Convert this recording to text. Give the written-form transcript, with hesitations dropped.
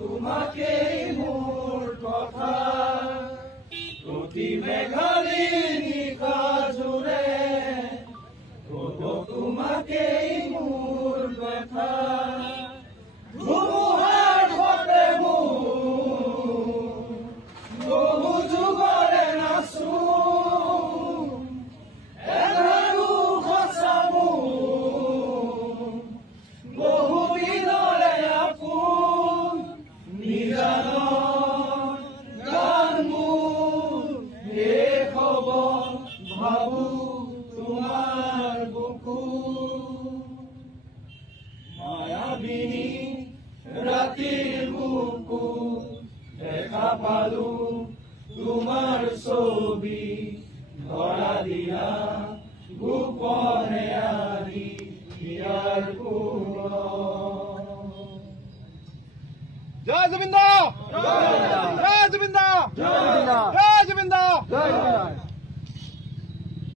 তোমাকেই মোৰ কথা প্ৰতি মেঘালী নিশা জোৰে কব তোমাকেই মোৰ ব্যথা ধুমুহাৰ সতে মোৰ বহু যুগৰে নাচো এধাৰো সঁচা মোৰ বহু দিনৰে আপোন নিজানৰ গান মোৰ শেষ হ'ব ভাবো তোমাৰ বুকু মায়াবিনী ৰাতিৰ বুকু দেখা পালো তোমাৰ ছবি ধৰা দিয়া গোপনে আদি ইয়াৰ জয় জুবিন দা, জয় জুবিন দা, জয় জুবিন দা, জয় জুবিন দা।